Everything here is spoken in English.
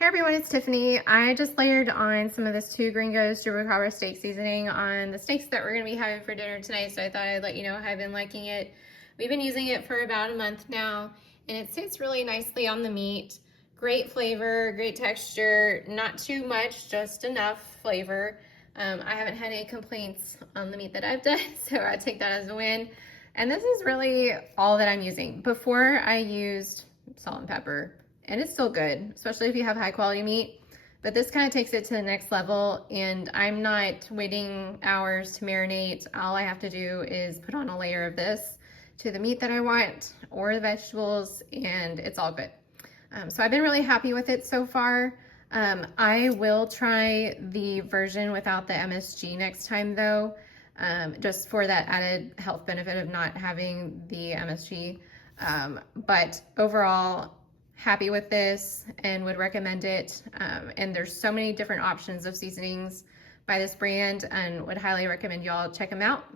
Hey everyone, it's Tiffany. I just layered on some of this Gringos Chupacabra steak seasoning on the steaks that we're going to be having for dinner tonight, so I thought I'd let you know how I've been liking it. We've been using it for about a month now, and it sits really nicely on the meat. Great flavor, great texture, not too much, just enough flavor. I haven't had any complaints on the meat that I've done, so I take that as a win. And this is really all that I'm using. Before I used salt and pepper, and it's still good, especially if you have high quality meat. But this kind of takes it to the next level, and I'm not waiting hours to marinate. All I have to do is put on a layer of this to the meat that I want or the vegetables, and it's all good. So I've been really happy with it so far. I will try the version without the MSG next time though, just for that added health benefit of not having the MSG. But overall, happy with this and would recommend it. And there's so many different options of seasonings by this brand and would highly recommend y'all check them out.